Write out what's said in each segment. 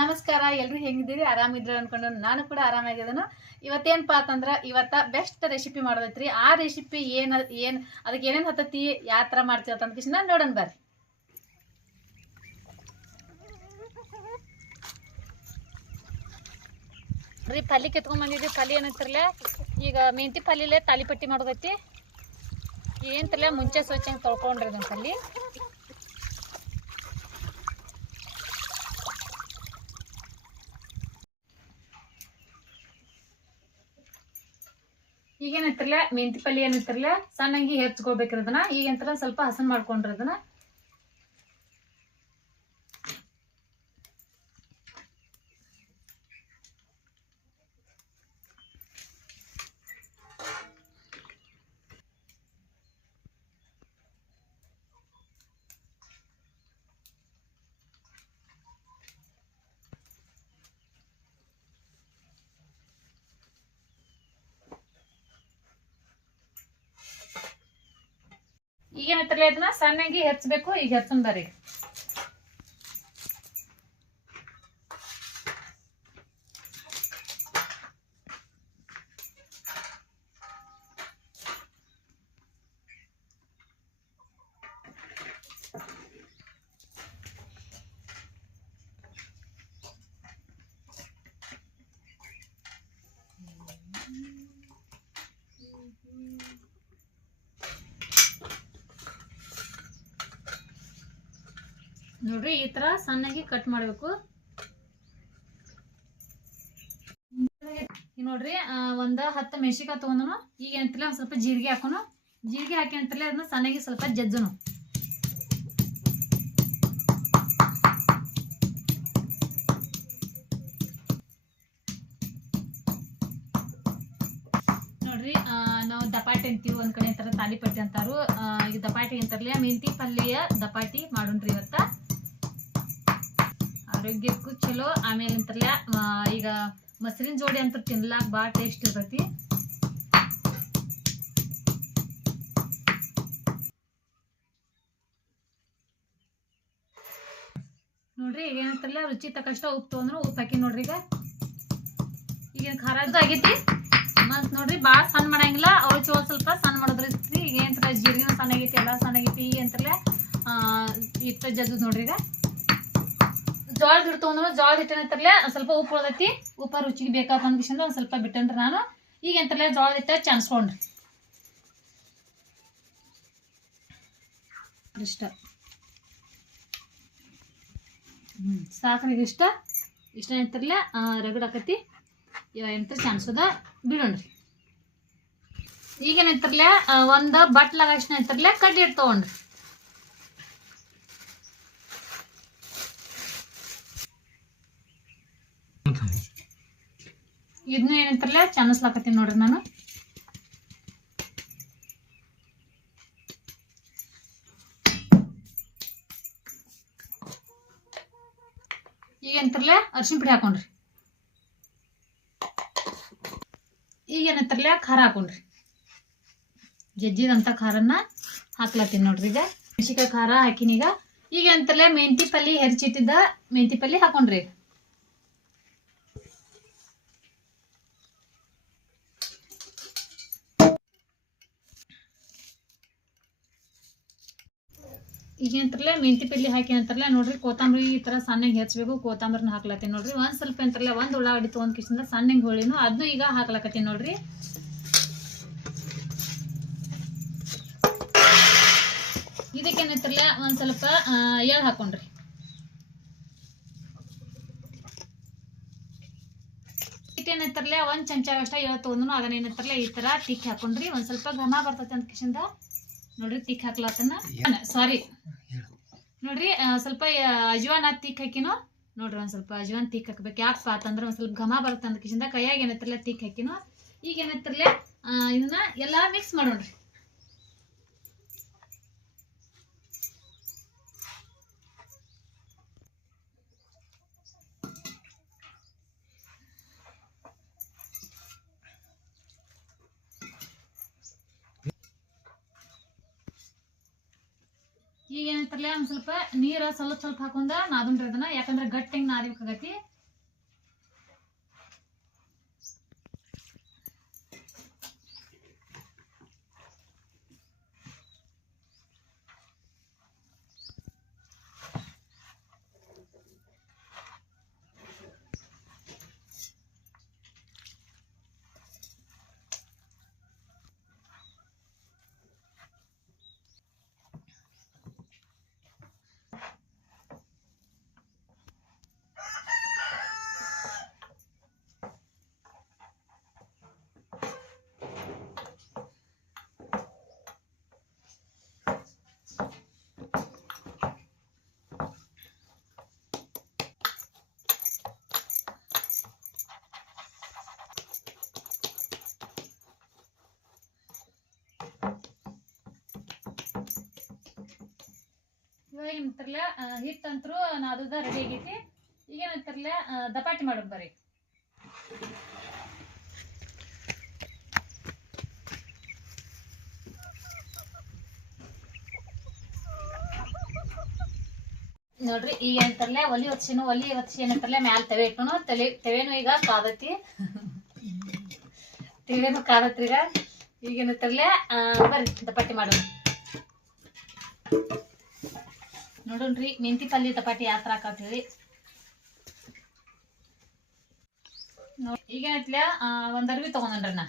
ನಮಸ್ಕಾರ. ಎಲ್ಲರೂ ಹೇಗಿದ್ದೀರಿ? ಆರಾಮಿದ್ರೆ ಅನ್ಕೊಂಡು ನಾನು ಕೂಡ ಆರಾಮಾಗಿದ್ದೇನೆ. ಇವತ್ತೇನಪ್ಪ ಅಂತಂದ್ರೆ ಬೆಸ್ಟ್ ರೆಸಿಪಿ ಮಾಡೋದೈತ್ರಿ. ಆ ರೆಸಿಪಿ ಅದಕ್ಕೆ ಏನೇನು ಹತ್ತತಿ, ಯಾವ ಥರ ಮಾಡ್ತೀವಿ ಅಂತ ಕಿಶನ ನೋಡೋಣ ಬರ್ರಿ. ರೀ ಪಲ್ಲಿ ಕೆತ್ಕೊಂಡ್ ಪಲ್ಲಿ ಏನಂತಿರಲ್ಲ, ಈಗ ಮೆಂತಿ ಪಲ್ಲಿಲೆ ತಾಲಿಪಟ್ಟಿ ಮಾಡೋದೈತಿ. ಏನಂತಿರಲ್ಲ, ಮುಂಚೆ ಸ್ವಚ್ಛ ತೊಳ್ಕೊಂಡ್ರಿ ಅದನ್ನ ಪಲ್ಲಿ. ಈಗೇನಂತಿರಲ್ಲ, ಮೆಂತಿ ಪಲ್ಯ ಏನಂತಿರಲ್ಲ ಸಣ್ಣಂಗಿ ಹೆಚ್ಚಿಕೊಳ್ಬೇಕ್ರಿ ಅದನ್ನ. ಈಗಂತರ ಸ್ವಲ್ಪ ಹಸನ್ ಮಾಡ್ಕೊಂಡ್ರಿ ಅದನ್ನ. ಈಗೇನಂತಿರಲ್ಲ, ಇದನ್ನ ಸಣ್ಣಂಗಿ ಹೆಚ್ಚಬೇಕು. ಈಗ ಹೆಚ್ಚನ್ ಬರ್ರಿ. ನೋಡ್ರಿ, ಈ ತರ ಸಣ್ಣಗೆ ಕಟ್ ಮಾಡ್ಬೇಕು. ನೋಡ್ರಿ, ಒಂದ್ 10 ಮೆಣಸಿನಕಾಯಿ ತಗೊಂಡನು. ಈಗ ಏನಂತಿಲ್ಲ, ಒಂದ್ ಸ್ವಲ್ಪ ಜೀರಿಗೆ ಹಾಕೋನು. ಜೀರಿಗೆ ಹಾಕಿ ಅಂತಿಲ್ಲ, ಅದನ್ನ ಸಣ್ಣಗೆ ಸ್ವಲ್ಪ ಜಜ್ಜನು. ನೋಡ್ರಿ, ನಾವು ದಪಾಟಿ ಅಂತೀವಿ, ಒಂದ್ ಕಡೆ ಅಂತಾರ ತಾಲಿಪಟ್ಟಿ ಅಂತಾರು. ಈಗ ದಪಾಟಿ ಅಂತಾರಲ್ಲ, ಮೆಂತಿ ಪಲ್ಯ ದಪಾಟಿ ಮಾಡೋಣ್ರಿ ಇವತ್ತ. ಆರೋಗ್ಯಕ್ಕೂ ಚಲೋ. ಆಮೇಲೆ ಅಂತಾರಲ್ಲ, ಈಗ ಮೊಸರಿನ ಜೋಡಿ ಅಂತ ತಿನ್ಲಾಕ ಭಾಳ ಟೇಸ್ಟ್ ಇರ್ತೈತಿ. ನೋಡ್ರಿ, ಈಗ ಏನಂತಾರಲ್ಲ, ರುಚಿ ತಕ್ಕಷ್ಟ ಉಪ್ಪು ತೊಗೊಂಡ್ರು. ಉಪ್ಪು ಹಾಕಿ ನೋಡ್ರಿ. ಈಗೇನು ಖಾರ ಆಗೈತಿ ಮತ್ ನೋಡ್ರಿ, ಭಾಳ ಸಣ್ಣ ಮಾಡಂಗಿಲ್ಲ. ಅವ್ರು ಸ್ವಲ್ಪ ಸಣ್ಣ ಮಾಡೋದ್ರಿ. ಈಗ ಏನಂತಾರ ಜೀರಿಗೆ ಸಣ್ಣ ಆಗೈತಿ, ಎಲ್ಲ ಸಣ್ಣ ಆಗೈತಿ. ಈಗ ಎಂತಾರಲ್ಲ ಇಟ್ಟ ಜಜ್ಜದ್ ನೋಡ್ರಿ. ಈಗ ಜೋಳದ ಹಿಟ್ಟು ತೊಗೊಂಡ್ರು. ಜೋಳದ ಹಿಟ್ಟೇನಂತಾರಲ್ಲ ಸ್ವಲ್ಪ ಉಪ್ಪು ಉಳ್ದೈತಿ. ಉಪ್ಪ ರುಚಿಗೆ ಬೇಕಾದ ಅಂದ್ಕಿಸಿಂದ ಒಂದ್ ಸ್ವಲ್ಪ ಬಿಟ್ಟನ್ರಿ ನಾನು. ಈಗ ಎಂತಾರಲ್ಲ ಜೋಳದ ಹಿಟ್ಟ ಚಾನ್ಸ್ಕೊಂಡ್ರಿ. ಇಷ್ಟ ಸಾಕ್ರಿ. ಇಷ್ಟ ಎಂತಾರಲ್ಲ ರಗಡ್ ಆಕತಿ. ಎಂತ ಚಾನ್ಸದ ಬಿಡೋಣ್ರಿ. ಈಗೇನಂತಾರಲ್ಲ, ಒಂದ್ ಬಟ್ಲಾಗ ಅಷ್ಟ ಎಂತಾರಲ್ಲ ಕಡ್ಲಿ ಹಿಟ್ಟು ತಗೊಂಡ್ರಿ. ಇದನ್ನ ಏನಂತಾರಲ್ಲ ಚಾನಸ್ಲಾಕತ್ತೀನಿ ನೋಡ್ರಿ ನಾನು. ಈಗ ಎಂತಾರಲ್ಲ ಅರ್ಶಿಣ ಪುಡಿ ಹಾಕೊಂಡ್ರಿ. ಈಗ ಏನಂತಾರಲ್ಲ ಖಾರ ಹಾಕೊಂಡ್ರಿ. ಜಜ್ಜಿದಂತ ಖಾರನ್ನ ಹಾಕ್ಲತ್ತೀನಿ ನೋಡ್ರಿ. ಈಗ ಮೆಣಸಿನಕಾಯಿ ಖಾರ ಹಾಕಿನೀಗ. ಈಗ ಅಂತಲ್ಲ ಮೆಂತಿ ಪಲ್ಯ ಹೆಚ್ಚಿಟ್ಟಿದ್ದ ಮೆಂತಿ ಪಲ್ಯ ಹಾಕೊಂಡ್ರಿ. ಈಗ ಎಂತಾರಲ್ಲ ಮೆಂತಿ ಪಲ್ಯ ಹಾಕಿ ಅಂತಾರಲ್ಲ ನೋಡ್ರಿ, ಕೊತ್ತಂಬರಿ ಈ ತರ ಸಣ್ಣಗೆ ಹೆಚ್ಚಬೇಕು. ಕೊತ್ತಂಬರಿನ ಹಾಕ್ಲತ್ತೀನಿ ನೋಡ್ರಿ. ಒಂದ್ ಸ್ವಲ್ಪ ಎಂತಾರಲ್ಲ ಒಂದ್ ಉಳ್ಳಾಗಡ್ಡಿ ತಗೊಂಡ್ ಕಿಸಿಂದ ಸಣ್ಣಗೆ ಹೋಳಿನು ಅದನ್ನು ಈಗ ಹಾಕ್ಲಕತ್ತೀನಿ ನೋಡ್ರಿ. ಇದಕ್ಕೇನಂತಾರಲ್ಲ ಒಂದ್ ಸ್ವಲ್ಪ ಎಳ್ ಹಾಕೊಂಡ್ರಿ. ಏನಂತಾರಲ್ಲ ಒಂದ್ ಚಮಚ ಅಷ್ಟ ಎಳ್ ತಗೊಂಡ್ನು. ಅದನ್ನೇನಂತಾರಲ್ಲ ಈ ತರ ತಿಕ್ಕಿ ಹಾಕೊಂಡ್ರಿ. ಒಂದ್ ಸ್ವಲ್ಪ ಘಮ ಬರ್ತೈತಿ ಅಂತ ಕಿಸಿಂದ ನೋಡ್ರಿ ತಿಕ್ಕಿ ಹಾಕ್ಲತ್ತನ. ಸಾರಿ ನೋಡ್ರಿ, ಸ್ವಲ್ಪ ಅಜ್ವಾನ ತಿಕ್ ಹಾಕಿನೋ ನೋಡ್ರಿ. ಒಂದ್ ಸ್ವಲ್ಪ ಅಜ್ವಾನ್ ತಿಕ್ ಹಾಕ್ಬೇಕು. ಯಾಕಪ್ಪ ಅಂತಂದ್ರೆ ಒಂದ್ ಸ್ವಲ್ಪ ಘಮ ಬರುತ್ತೆ ಅಂತ ಕಿಸಿಂದ ಕೈಯಾಗ ಏನತ್ತಿರಲ್ಲ ತಿಕ್ ಹಾಕಿನೋ. ಈಗ ಏನತ್ತಿರಲ್ಲ ಇದನ್ನ ಎಲ್ಲಾ ಮಿಕ್ಸ್ ಮಾಡೋಣ್ರಿ. ಈಗ ಏನಂತಾರಲ್ಲ ಒಂದ್ ಸ್ವಲ್ಪ ನೀರ ಸ್ವಲ್ಪ ಸ್ವಲ್ಪ ಹಾಕೊಂಡ ನಾದುಂಡ್ರಿ ಅದನ್ನ, ಯಾಕಂದ್ರೆ ಗಟ್ಟಿ ನಾದಿಬೇಕಾಗತಿ. ಇವಾಗ ಏನಂತಾರಲ್ಲ ಹಿಟ್ಟಂತರೂ ನಾದುದ ರೆಡಿ ಆಗೈತಿ. ಈಗ ಏನಂತಾರಲ್ಲ ದಪಾಟಿ ಮಾಡೋದು ಬರ್ರಿ. ನೋಡ್ರಿ ಈಗ ಏನಂತಾರಲ್ಲ ಒಲಿ ಹೊತ್ಸಿ ಏನಂತಾರಲ್ಲ ಮ್ಯಾಲ ತವೆ ಇಟ್ಟನು. ತೆವೇನು ಈಗ ಕಾದತಿ. ತೆವೇನು ಕಾದತ್ರಿ ಈಗ ಏನಂತಾರಲ್ಲ ಬರ್ರಿ ದಪಾಟಿ ಮಾಡೋಣ. ನೋಡೋಣ್ರಿ ಮೆಂತಿ ಪಲ್ಯ ದಪಾಟಿ ಯಾವ ಥರ ಹಾಕತ್ತೀವಿ. ಈಗ ಏನೈತ್ಲ ಒಂದು ಅರ್ವಿ ತೊಗೊಂಡ್ರಿ ನಾ.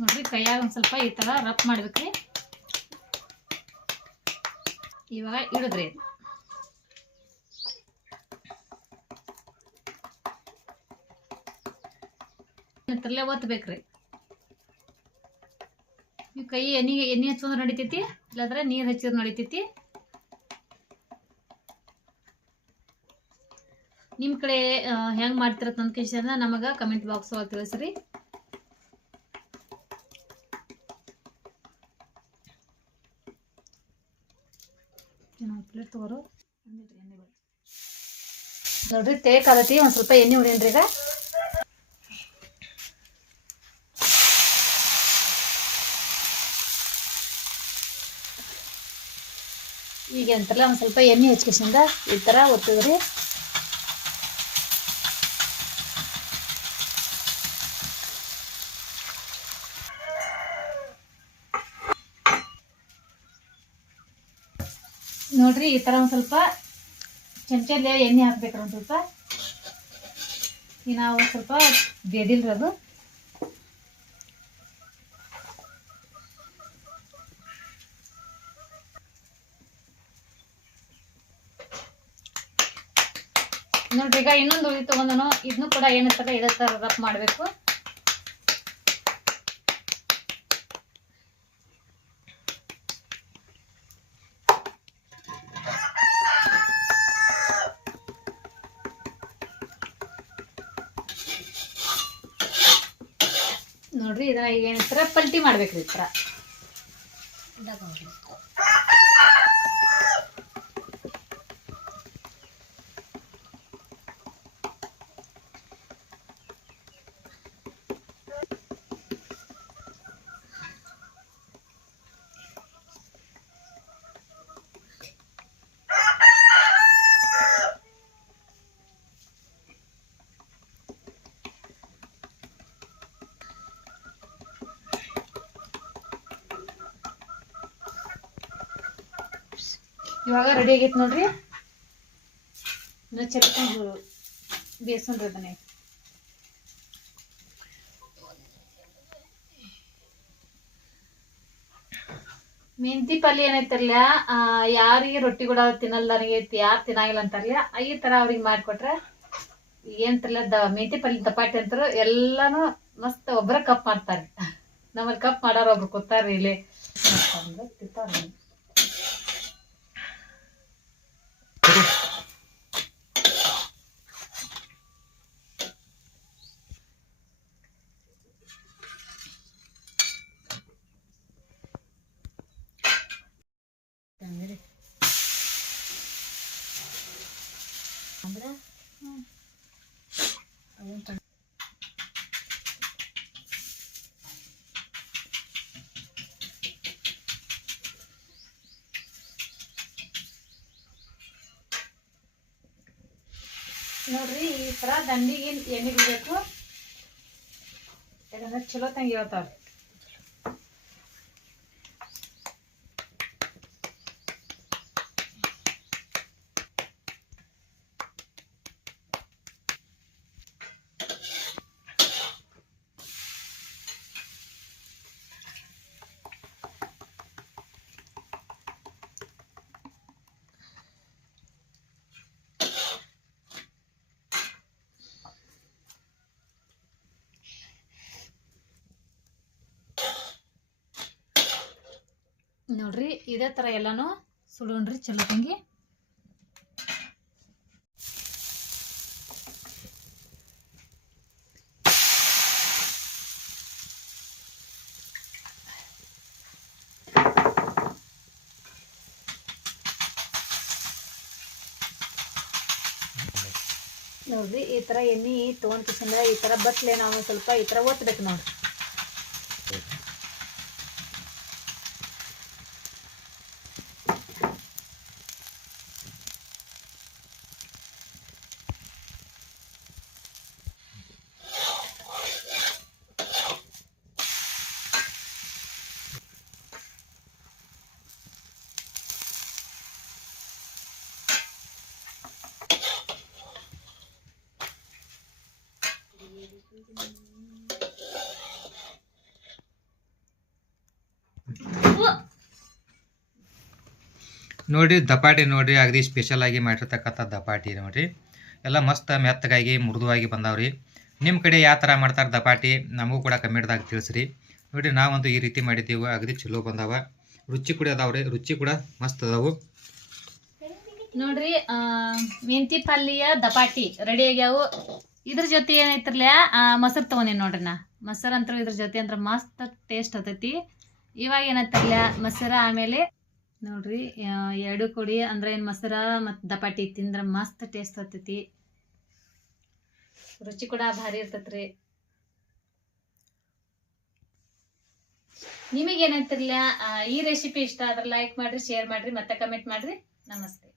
ನೋಡ್ರಿ ಕೈಯಾಗ ಒಂದು ಸ್ವಲ್ಪ ಈ ಥರ ರಫ್ ಮಾಡ್ಬೇಕ್ರಿ. ಇವಾಗ ಇಡಿದ್ರಿ ತರಲೆ ಒತ್ತಬೇಕ್ರಿ. ನೀವು ಕೈ ಎಣ್ಣೆ ಹಚ್ಚೋದ್ರೆ ನಡಿತೈತಿ, ಇಲ್ಲಾಂದ್ರೆ ನೀರು ಹಚ್ಚಿದ್ರೆ ನಡಿತೈತಿ. ನಿಮ್ಮ ಕಡೆ ಹೆಂಗೆ ಮಾಡ್ತಿರತ್ತ ನನ್ನ ಕ್ವೆಶ್ಚನ್ನ ನಮಗೆ ಕಮೆಂಟ್ ಬಾಕ್ಸ್ ಒಳಗೆ ತಿಳಿಸ್ರಿ. ಪ್ಲೇಟ್ ತಗೋರು ನೋಡ್ರಿ ತೇಕಾದತಿ. ಒಂದು ಸ್ವಲ್ಪ ಎಣ್ಣೆ ಹೊಡೇನ್ರಿ. ಈಗ ಈಗ ಅಂತಾರಲ್ಲ ಒಂದು ಸ್ವಲ್ಪ ಎಣ್ಣೆ ಹಚ್ಕಿಸಿಂದ ಈ ಥರ ಒತ್ತಿದ್ರಿ. ನೋಡ್ರಿ ಈ ಥರ ಒಂದು ಸ್ವಲ್ಪ ಚಮಚಲ್ಲಿ ಎಣ್ಣೆ ಹಾಕ್ಬೇಕ್ರಿ. ಒಂದು ಸ್ವಲ್ಪ ನಾವು ಸ್ವಲ್ಪ ಬೇದಿಲ್ರಿ ಅದು. ನೋಡ್ರಿ ಈಗ ಇನ್ನೊಂದು ಉಳಿ ತಗೊಂಡನು. ಇದನ್ನು ಕೂಡ ಏನಂತಾರೆ ಇದೇ ಥರ ರಫ್ ಮಾಡಬೇಕು. ನೋಡ್ರಿ ಇದನ್ನ ಈಗ ಏನಂತಾರೆ ಪಲ್ಟಿ ಮಾಡ್ಬೇಕ್ರಿ. ಈ ಥರ ಇವಾಗ ರೆಡಿ ಆಗೈತೆ ನೋಡ್ರಿ. ಇನ್ನು ಚರ್ಕೊಂಡು ಬೇಸನ್ರಿ ಅದನ್ನೇ. ಮೆಂತಿ ಪಲ್ಯ ಏನೈತಿರ್ಲ ಯಾರಿಗೆ ರೊಟ್ಟಿ ಕೂಡ ತಿನ್ನಲ್ದಾರಿಗೆ ಯಾರು ತಿನ್ನಾಗಿಲ್ಲ ಅಂತಾರಲ್ಲ ಈ ಥರ ಅವ್ರಿಗೆ ಮಾಡಿಕೊಟ್ರೆ ಏನಂತಾರಲ್ಲ ಮೆಂತಿ ಪಲ್ಯ ದಪಾಟಿ ಅಂತಾರ ಎಲ್ಲಾನು ಮಸ್ತ್ ಒಬ್ಬರ ಕಪ್ ಮಾಡ್ತಾರೆ. ನಮ್ಮಲ್ಲಿ ಕಪ್ ಮಾಡೋರು ಒಬ್ರು ಕೂತಾರ್ರಿ ಇಲ್ಲಿ ತಿಂತಾರ. ನೋಡ್ರಿ ಈ ತರ ದಂಡಿಗೆ ಎಣ್ಣೆ ಬಿಡಬೇಕು, ಯಾಕಂದ್ರೆ ಚಲೋ ತಂಗಿ ಹೇಳ್ತಾವ. ನೋಡ್ರಿ ಇದೇ ತರ ಎಲ್ಲಾನು ಸುಡೋಣ್ರಿ ಚಲೋ ತಂಗಿ. ನೋಡ್ರಿ ಈ ತರ ಎಣ್ಣೆ ತೊಗೊಂಡ್ ಕಿಶಂದ ಈ ತರ ಬಟ್ಲೆ ನಾವು ಸ್ವಲ್ಪ ಈ ತರ ಒತ್ತಬೇಕು ನೋಡ್ರಿ. ನೋಡಿರಿ ದಪಾಟಿ ನೋಡಿರಿ, ಅಗದಿ ಸ್ಪೆಷಲ್ ಆಗಿ ಮಾಡಿರ್ತಕ್ಕಂಥ ದಪಾಟಿ ನೋಡಿರಿ. ಎಲ್ಲ ಮಸ್ತ್ ಮೆತ್ತಗಾಗಿ ಮೃದುವಾಗಿ ಬಂದಾವ್ರಿ. ನಿಮ್ಮ ಕಡೆ ಯಾವ ಥರ ಮಾಡ್ತಾರೆ ದಪಾಟಿ ನಮಗೂ ಕೂಡ ಕಮೆಂಟ್ದಾಗ ತಿಳಿಸ್ರಿ. ನೋಡಿರಿ ನಾವಂತೂ ಈ ರೀತಿ ಮಾಡಿದ್ದೀವಿ, ಅಗದಿ ಚಲೋ ಬಂದಾವ, ರುಚಿ ಕೂಡ ಅದಾವ್ರಿ, ರುಚಿ ಕೂಡ ಮಸ್ತ್ ಅದಾವು ನೋಡ್ರಿ. ಮೆಂತಿ ಪಲ್ಯ ದಪಾಟಿ ರೆಡಿ ಆಗ್ಯಾವು. ಇದ್ರ ಜೊತೆ ಏನೈತ್ರಲ್ಲ ಮೊಸರು ತಗೊಂಡೇನಿ ನೋಡ್ರಿ. ನಾ ಮೊಸರು ಅಂತ ಇದ್ರ ಜೊತೆ ಅಂದ್ರೆ ಮಸ್ತ್ ಟೇಸ್ಟ್ ಹತ್ತೈತಿ. ಇವಾಗ ಏನೈತ್ರಲ್ಲ ಮೊಸರ ಆಮೇಲೆ ನೋಡ್ರಿ 2 ಕೊಡಿ ಅಂದ್ರೆ ಏನು ಮೊಸರ ಮತ್ತು ದಪಾಟಿ ತಿಂದ್ರೆ ಮಸ್ತ್ ಟೇಸ್ಟ್ ಹತ್ತೈತಿ, ರುಚಿ ಕೂಡ ಭಾರಿ ಇರ್ತೈತ್ರಿ. ನಿಮಗೇನಂತಿರ್ಲ ಈ ರೆಸಿಪಿ ಇಷ್ಟ ಆದ್ರೆ ಲೈಕ್ ಮಾಡ್ರಿ, ಶೇರ್ ಮಾಡ್ರಿ, ಮತ್ತೆ ಕಮೆಂಟ್ ಮಾಡ್ರಿ. ನಮಸ್ತೆ.